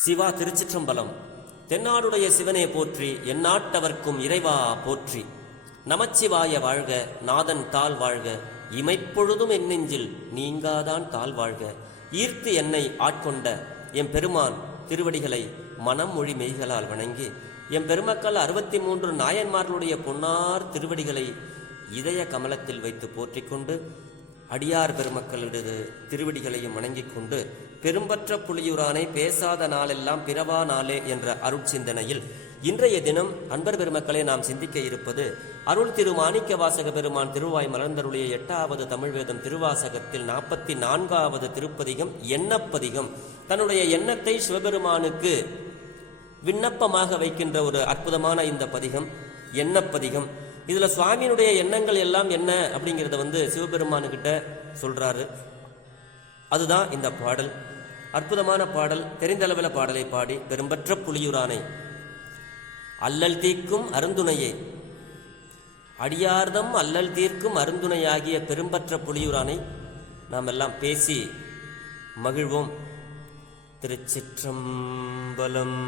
சிவா திருச்சிற்றம்பலம். தென்னாடுடைய சிவனே போற்றி எந்நாட்டவர்க்கும் இறைவா போற்றி. நமச்சிவாய வாழ்க நாதன் தாள் வாழ்க. இமைப்பொழுதும் என் நெஞ்சில் நீங்காதான் தாள் வாழ்க. ஈர்த்து என்னை ஆட்கொண்ட எம் பெருமான் திருவடிகளை மனம் மொழி மெய்களால் வணங்கி எம் பெருமக்கள் அறுபத்தி மூன்று நாயன்மார்களுடைய பொன்னார் திருவடிகளை இதய கமலத்தில் வைத்து போற்றிக்கொண்டு அடியார் பெருமக்களது திருவடிகளையும் வணங்கிக் கொண்டு பெரும்பற்ற புலியூரானை பேசாத நாளெல்லாம் பிறவா நாளே என்ற அருட்சிந்தனையில் இன்றைய தினம் அன்பர் பெருமக்களை நாம் சிந்திக்க இருப்பது அருள் திரு மாணிக்க வாசக பெருமான் திருவாய் மலர்ந்தருளிய எட்டாவது தமிழ் வேதம் திருவாசகத்தில் நாற்பத்தி நான்காவது திருப்பதிகம் எண்ணப்பதிகம். தன்னுடைய எண்ணத்தை சிவபெருமானுக்கு விண்ணப்பமாக வைக்கின்ற ஒரு அற்புதமான இந்த பதிகம் எண்ணப்பதிகம். இதுல சுவாமியினுடைய எண்ணங்கள் எல்லாம் என்ன அப்படிங்கிறத வந்து சிவபெருமானுக்கிட்ட சொல்றாரு. அதுதான் இந்த பாடல். அற்புதமான பாடல் தெரிந்தளவில் பாடலை பாடி பெரும்பற்ற புலியூரானை. அல்லல் தீர்க்கும் அருந்துணையே. அடியார்தம் அல்லல் தீர்க்கும் அருந்துணையாகிய பெரும்பற்ற புலியூரானை நாம் எல்லாம் பேசி மகிழ்வோம். திருச்சிற்றம்பலம்.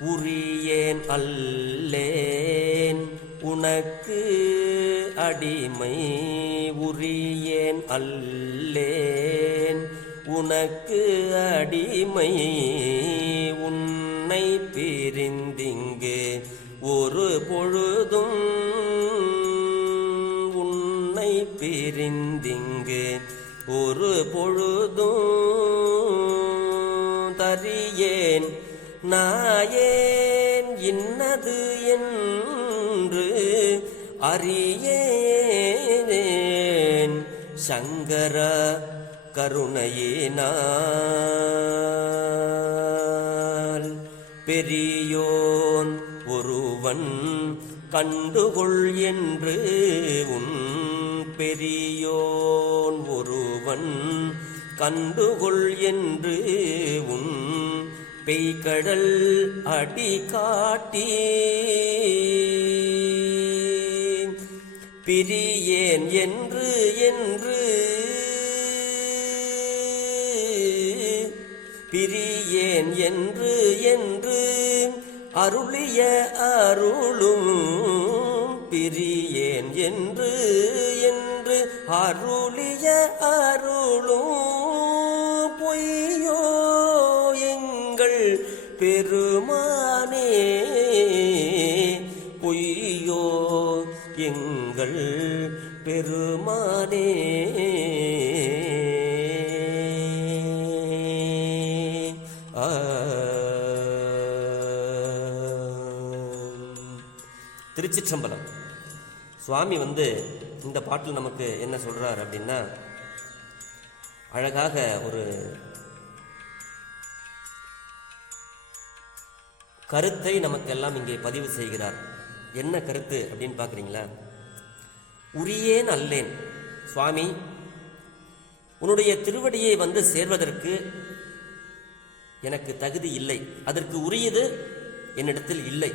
உரியேன் அல்லேன். உனக்கு அடிமை உரியேன் அல்லேன். உனக்கு அடிமை உன்னை பிரிந்திங்கு. ஒரு பொழுதும் உன்னை பிரிந்திங்கு. ஒரு பொழுதும் நாயேன் இன்னது என்று அறியேன் சங்கர கருணையினால் பெரியோன் ஒருவன் கண்டுகொள் என்று உன் பெரியோன் ஒருவன் கண்டுகொள் என்று உன் பெய்கடல் அடி காட்டி பிரியேன் என்று என்று. பிரியேன் என்று என்று. அருளிய அருளும் பிரியேன் என்று என்று. அருளிய அருளும் பெருமானே பொய்யோ எங்கள் பெருமானே ஆ. திருச்சிற்றம்பலம் சுவாமி வந்து இந்த பாட்டில் நமக்கு என்ன சொல்கிறார் அப்படின்னா அழகாக ஒரு கருத்தை நமக்கெல்லாம் இங்கே பதிவு செய்கிறார். என்ன கருத்து அப்படின்னு பார்க்குறீங்களா? உரியேன் அல்லேன். சுவாமி உன்னுடைய திருவடியை வந்து சேர்வதற்கு எனக்கு தகுதி இல்லை. அதற்கு உரியது என்னிடத்தில் இல்லை.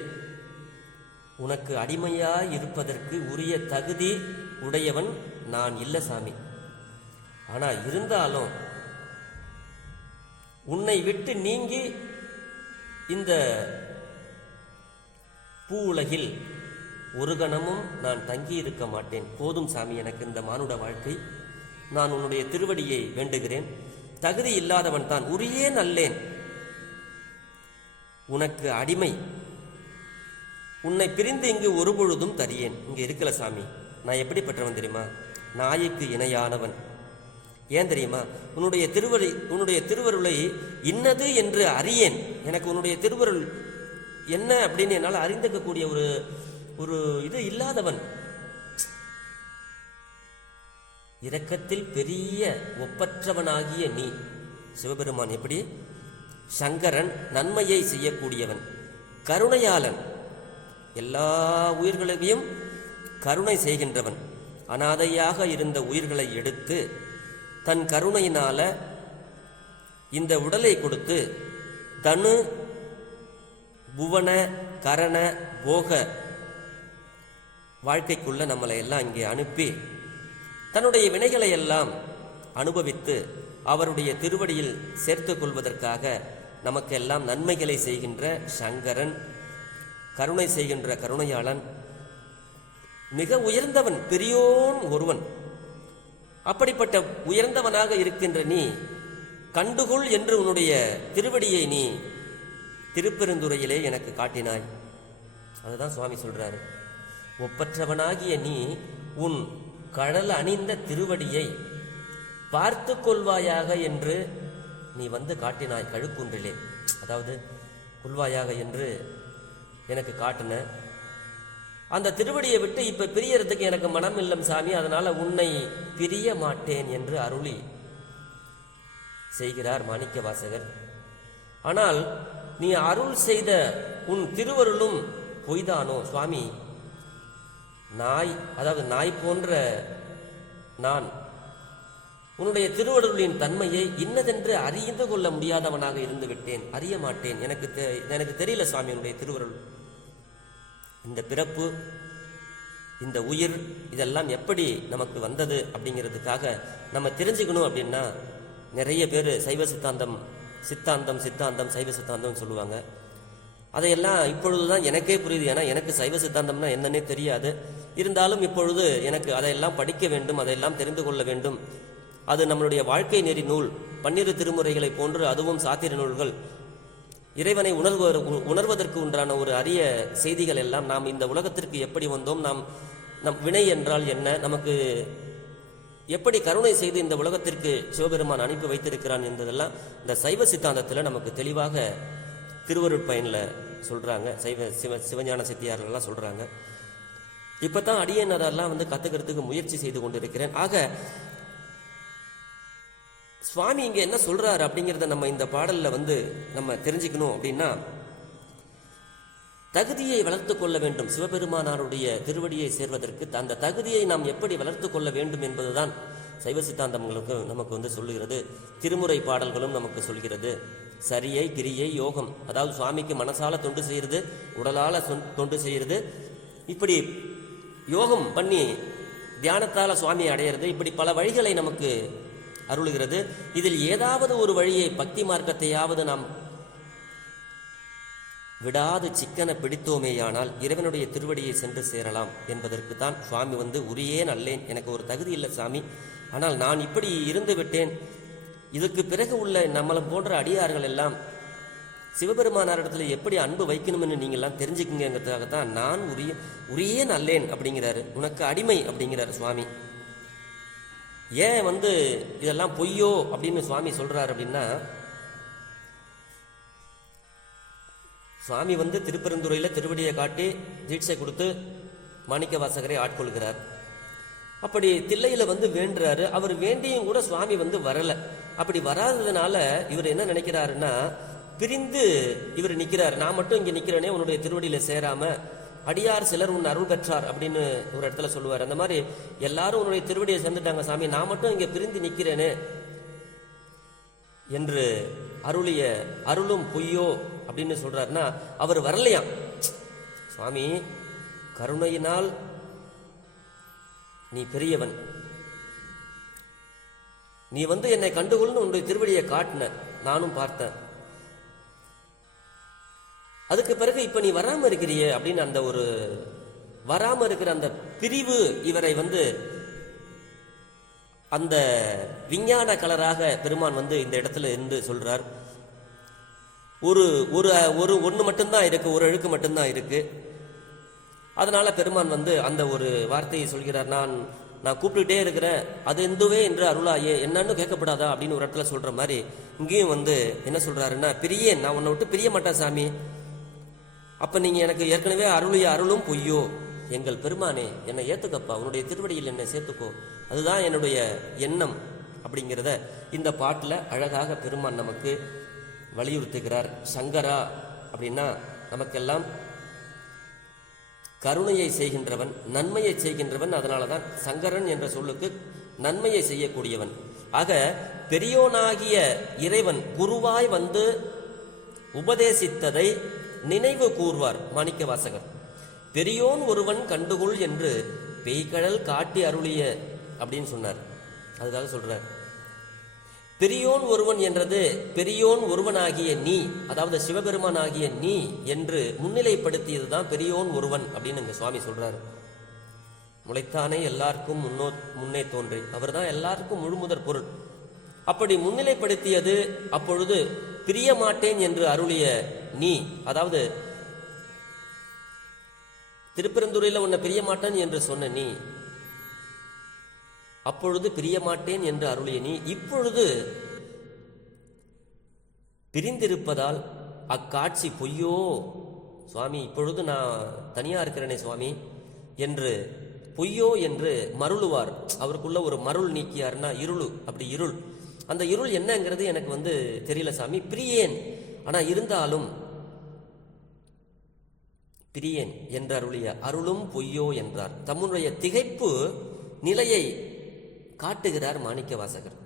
உனக்கு அடிமையாய் இருப்பதற்கு உரிய தகுதி உடையவன் நான் இல்லை சாமி. ஆனால் இருந்தாலும் உன்னை விட்டு நீங்கி இந்த பூ உலகில் ஒரு கணமும் நான் தங்கி இருக்க மாட்டேன். போதும் சாமி எனக்கு இந்த மானுட வாழ்க்கை. நான் உன்னுடைய திருவடியை வேண்டுகிறேன். தகுதி இல்லாதவன் தான் உரியே நல்லேன். உனக்கு அடிமை. உன்னை பிரிந்து இங்கு ஒரு பொழுதும் தரியேன். இங்கே இருக்கல சாமி நான் எப்படிப்பட்டவன் தெரியுமா? நாய்க்கு இணையானவன். ஏன் தெரியுமா? உன்னுடைய திருவருளை உன்னுடைய திருவருளை இன்னது என்று அறியேன். எனக்கு உன்னுடைய திருவருள் என்ன அப்படின்னு என்னால் அறிந்துக்கக்கூடிய ஒரு ஒரு இது இல்லாதவன். இரக்கத்தில் பெரிய ஒப்பற்றவனாகிய நீ சிவபெருமான் எப்படி? சங்கரன் நன்மையை செய்யக்கூடியவன் கருணையாளன். எல்லா உயிர்களையும் கருணை செய்கின்றவன். அனாதையாக இருந்த உயிர்களை எடுத்து தன் கருணையினால இந்த உடலை கொடுத்து தனு புவன கரண போக வாழ்க்கைக்குள்ள நம்மளை எல்லாம் இங்கே அனுப்பி தன்னுடைய வினைகளை எல்லாம் அனுபவித்து அவருடைய திருவடியில் சேர்த்து கொள்வதற்காக நமக்கெல்லாம் நன்மைகளை செய்கின்ற சங்கரன் கருணை செய்கின்ற கருணையாளன் மிக உயர்ந்தவன் பெரியோன் ஒருவன். அப்படிப்பட்ட உயர்ந்தவனாக இருக்கின்ற நீ கண்டுகொள் என்று உன்னுடைய திருவடியை நீ திருப்பெருந்துறையிலே எனக்கு காட்டினாய். அதுதான் சுவாமி சொல்றாரு. ஒப்பற்றவனாகிய நீ உன் கடல் அணிந்த திருவடியை பார்த்து கொள்வாயாக என்று நீ வந்து காட்டினாய் கழுக்குன்றிலே அதாவது கொள்வாயாக என்று எனக்கு காட்டின. அந்த திருவடியை விட்டு இப்ப பிரியறதுக்கு எனக்கு மனம் இல்லம் சாமி அதனால உன்னை பிரிய மாட்டேன் என்று அருளி செய்கிறார் மாணிக்க வாசகர் ஆனால் நீ அருள் செய்த உன் திருவருளும் பொய்தானோ சுவாமி? நாய் அதாவது நாய் போன்ற நான் உன்னுடைய திருவருளின் தன்மையை இன்னதென்று அறிந்து கொள்ள முடியாதவனாக இருந்து விட்டேன் அறிய மாட்டேன். எனக்கு தெ- எனக்கு தெரியல சுவாமி உன்னுடைய திருவருள். இந்த பிறப்பு இந்த உயிர் இதெல்லாம் எப்படி நமக்கு வந்தது அப்படிங்கிறதுக்காக நம்ம தெரிஞ்சுக்கணும் அப்படின்னா நிறைய பேர் சைவ சித்தாந்தம் சித்தாந்தம் சித்தாந்தம் சைவ சித்தாந்தம்னு சொல்லுவாங்க. அதையெல்லாம் இப்பொழுது தான் எனக்கே புரியுது. ஏன்னா எனக்கு சைவ சித்தாந்தம்னா என்னன்னே தெரியாது. இருந்தாலும் இப்பொழுது எனக்கு அதையெல்லாம் படிக்க வேண்டும் அதையெல்லாம் தெரிந்து கொள்ள வேண்டும். அது நம்மளுடைய வாழ்க்கை நெறி நூல் பன்னிரு திருமுறைகளை போன்று அதுவும் சாத்திர நூல்கள். இறைவனை உணர்வ உணர்வதற்கு உண்டான ஒரு அரிய செய்திகள் எல்லாம் நாம் இந்த உலகத்திற்கு எப்படி வந்தோம் நாம் நம் வினை என்றால் என்ன நமக்கு எப்படி கருணை செய்து இந்த உலகத்திற்கு சிவபெருமான் அனுப்பி வைத்திருக்கிறான் என்பதெல்லாம் இந்த சைவ சித்தாந்தத்தில் நமக்கு தெளிவாக திருவருட்பயனில் சொல்கிறாங்க சைவ சிவ சிவஞான சித்தியார்கள்லாம் சொல்கிறாங்க இப்போ தான் அடியனரெல்லாம் வந்து கற்றுக்கிறதுக்கு முயற்சி செய்து கொண்டிருக்கிறேன். ஆக சுவாமி இங்கே என்ன சொல்கிறாரு அப்படிங்கிறத நம்ம இந்த பாடலில் வந்து நம்ம தெரிஞ்சுக்கணும் அப்படின்னா தகுதியை வளர்த்து கொள்ள வேண்டும். சிவபெருமானாருடைய திருவடியை சேர்வதற்கு அந்த தகுதியை நாம் எப்படி வளர்த்து கொள்ள வேண்டும் என்பதுதான் சைவ சித்தாந்தங்களுக்கு நமக்கு வந்து சொல்லுகிறது. திருமுறை பாடல்களும் நமக்கு சொல்கிறது. சரியை கிரியை யோகம். அதாவது சுவாமிக்கு மனசால தொண்டு செய்கிறது உடலால சொன்- தொண்டு செய்கிறது. இப்படி யோகம் பண்ணி தியானத்தால் சுவாமியை அடையிறது இப்படி பல வழிகளை நமக்கு அருளுகிறது. இதில் ஏதாவது ஒரு வழியை பக்தி மார்க்கத்தையாவது நாம் விடாது சிக்கனை பிடித்தோமேயானால் இறைவனுடைய திருவடியை சென்று சேரலாம் என்பதற்கு தான் சுவாமி வந்து உரியே நல்லேன் எனக்கு ஒரு தகுதி இல்லை சாமி. ஆனால் நான் இப்படி இருந்து விட்டேன். இதுக்கு பிறகு உள்ள நம்மளை போன்ற அடியார்கள் எல்லாம் சிவபெருமானாரிடத்தில் எப்படி அன்பு வைக்கணும்னு நீங்கள்லாம் தெரிஞ்சுக்குங்கிறதுக்காக தான் நான் உரிய உரியே நல்லேன் அப்படிங்கிறாரு. உனக்கு அடிமை அப்படிங்கிறாரு சுவாமி. ஏன் வந்து இதெல்லாம் பொய்யோ அப்படின்னு சுவாமி சொல்கிறார் அப்படின்னா சுவாமி வந்து திருப்பெருந்துறையில் திருவடியை காட்டி தீட்சை கொடுத்து மாணிக்க வாசகரை ஆட்கொள்கிறார். அப்படி தில்லையில வந்து வேண்டுறாரு. அவர் வேண்டியும் கூட சுவாமி வந்து வரல. அப்படி வராததுனால இவர் என்ன நினைக்கிறாருன்னா பிரிந்து இவர் நிக்கிறார். நான் மட்டும் இங்க நிக்கிறேனே உன்னுடைய திருவடியில சேராம அடியார் சிலர் உன் அருள் பெற்றார் அப்படின்னு ஒரு இடத்துல சொல்லுவார். அந்த மாதிரி எல்லாரும் உன்னுடைய திருவடியை சேர்ந்துட்டாங்க சாமி. நான் மட்டும் இங்க பிரிந்து நிக்கிறேனே என்று அருளிய அருளும் பொய்யோ அப்படின்னு சொல்றாருன்னா அவர் வரலையாம். சுவாமி கருணையினால் நீ பெரியவன். நீ வந்து என்னை கண்டுகொள்னு உன்னுடைய திருவடியை காட்டின நானும் பார்த்தேன். அதுக்கு பிறகு இப்ப நீ வராம இருக்கிறியே அப்படின்னு அந்த ஒரு வராம இருக்கிற அந்த பிரிவு இவரை வந்து அந்த விஞ்ஞான கலராக பெருமான் வந்து இந்த இடத்துல இருந்து சொல்றார். ஒரு ஒரு ஒரு ஒன்று மட்டும்தான் இருக்கு ஒரு அழுக்கு மட்டும்தான் இருக்கு. அதனால் பெருமான் வந்து அந்த ஒரு வார்த்தையை சொல்கிறார் நான் நான் கூப்பிட்டுட்டே இருக்கிறேன். அது எந்துவே என்று அருளாயே. என்னன்னு கேட்கப்படாதா? அப்படின்னு ஒரு இடத்துல சொல்கிற மாதிரி இங்கேயும் வந்து என்ன சொல்கிறாருன்னா பிரியேன் நான் உன்னை விட்டு பிரிய மாட்டேன் சாமி. அப்போ நீங்கள் எனக்கு ஏற்கனவே அருளிய அருளும் பொய்யோ? எங்கள் பெருமானே என்னை ஏற்றுக்கப்பா உன்னுடைய திருவடியில் என்னை சேர்த்துக்கோ. அதுதான் என்னுடைய எண்ணம். அப்படிங்கிறத இந்த பாட்டில் அழகாக பெருமான் நமக்கு வலியுறுத்துகிறார். சங்கரா அப்படின்னா நமக்கெல்லாம் கருணையை செய்கின்றவன் நன்மையை செய்கின்றவன். அதனால தான் சங்கரன் என்ற சொல்லுக்கு நன்மையை செய்யக்கூடியவன். ஆக பெரியோனாகிய இறைவன் குருவாய் வந்து உபதேசித்ததை நினைவு கூர்வார் மாணிக்க வாசகர் பெரியோன் ஒருவன் கண்டுகொள் என்று பெய்கடல் காட்டி அருளிய அப்படின்னு சொன்னார். அதுக்காக சொல்றார். பெரியோன் ஒருவன் என்றது பெரியோன் ஒருவனாகிய நீ அதாவது சிவபெருமானாகிய நீ என்று முன்னிலைப்படுத்தியது தான் பெரியோன் ஒருவன் அப்படின்னு இங்க சுவாமி சொல்றாரு. முளைத்தானே எல்லாருக்கும் முன்னோ முன்னே தோன்றி. அவர்தான் எல்லாருக்கும் முழுமுதற் பொருள். அப்படி முன்னிலைப்படுத்தியது அப்பொழுது பிரிய மாட்டேன் என்று அருளிய நீ அதாவது திருப்பெருந்துறையில் உன்னை பிரிய மாட்டேன் என்று சொன்ன நீ அப்பொழுது பிரியமாட்டேன் என்று அருளிய நீ இப்பொழுது பிரிந்திருப்பதால் அக்காட்சி பொய்யோ? சுவாமி இப்பொழுது நான் தனியா இருக்கிறேனே சுவாமி என்று பொய்யோ என்று மருளுவார். அவருக்குள்ள ஒரு மருள் நீக்கியார்னா இருளு அப்படி இருள். அந்த இருள் என்னங்கிறது எனக்கு வந்து தெரியல சாமி. பிரியேன். ஆனா இருந்தாலும் பிரியேன் என்று அருளிய அருளும் பொய்யோ என்றார். தம்முடைய திகைப்பு நிலையை காட்டுகிறார் மாணிக்க வாசகர்.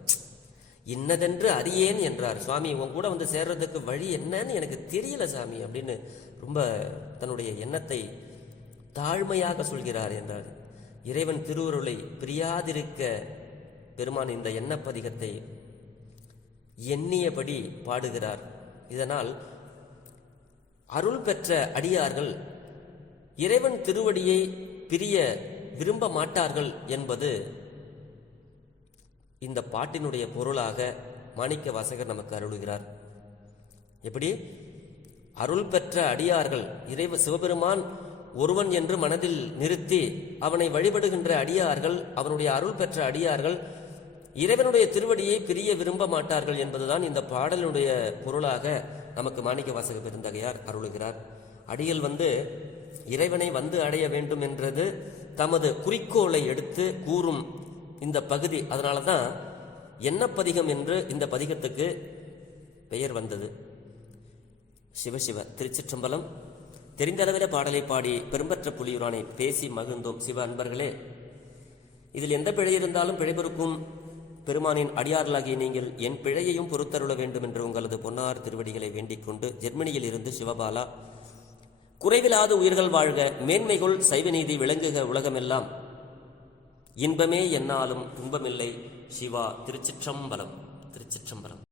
இன்னதென்று அறியேன் என்றார். சுவாமி உன் கூட வந்து சேர்றதுக்கு வழி என்னன்னு எனக்கு தெரியல சாமி அப்படின்னு ரொம்ப தன்னுடைய எண்ணத்தை தாழ்மையாக சொல்கிறார் என்றார். இறைவன் திருவருளை பிரியாதிருக்க பெருமான் இந்த எண்ணப்பதிகத்தை எண்ணியபடி பாடுகிறார். இதனால் அருள் பெற்ற அடியார்கள் இறைவன் திருவடியை பிரிய விரும்ப மாட்டார்கள் என்பது இந்த பாட்டினுடைய பொருளாக மாணிக்க வாசகர் நமக்கு அருளுகிறார். எப்படி? அருள் பெற்ற அடியார்கள் இறைவ சிவபெருமான் ஒருவன் என்று மனதில் நிறுத்தி அவனை வழிபடுகின்ற அடியார்கள் அவனுடைய அருள் பெற்ற அடியார்கள் இறைவனுடைய திருவடியை பிரிய விரும்ப மாட்டார்கள் என்பதுதான் இந்த பாடலினுடைய பொருளாக நமக்கு மாணிக்க வாசக பெருந்தகையார் அருளுகிறார். அடியில் வந்து இறைவனை வந்து அடைய வேண்டும் என்றது தமது குறிக்கோளை எடுத்து கூறும் இந்த பகுதி. அதனால தான் என்ன பதிகம் என்று இந்த பதிகத்துக்கு பெயர் வந்தது. சிவசிவ திருச்சிற்றம்பலம். தெரிந்தளவிலே பாடலை பாடி பெரும்பற்ற புலியுரானை பேசி மகிழ்ந்தோம். சிவ அன்பர்களே இதில் எந்த பிழை இருந்தாலும் பிழைபொருக்கும் பெருமானின் அடியார்களாகிய நீங்கள் என் பிழையையும் பொறுத்தருள வேண்டும் என்று உங்களது பொன்னார் திருவடிகளை வேண்டிக் கொண்டு ஜெர்மனியில் இருந்து சிவபாலா குறைவிலாத உயிர்கள் வாழ்க மேன்மைகள் சைவநீதி விளங்குக உலகமெல்லாம். இன்பமே என்னாலும் துன்பமில்லை. சிவா திருச்சிற்றம்பலம் திருச்சிற்றம்பலம்.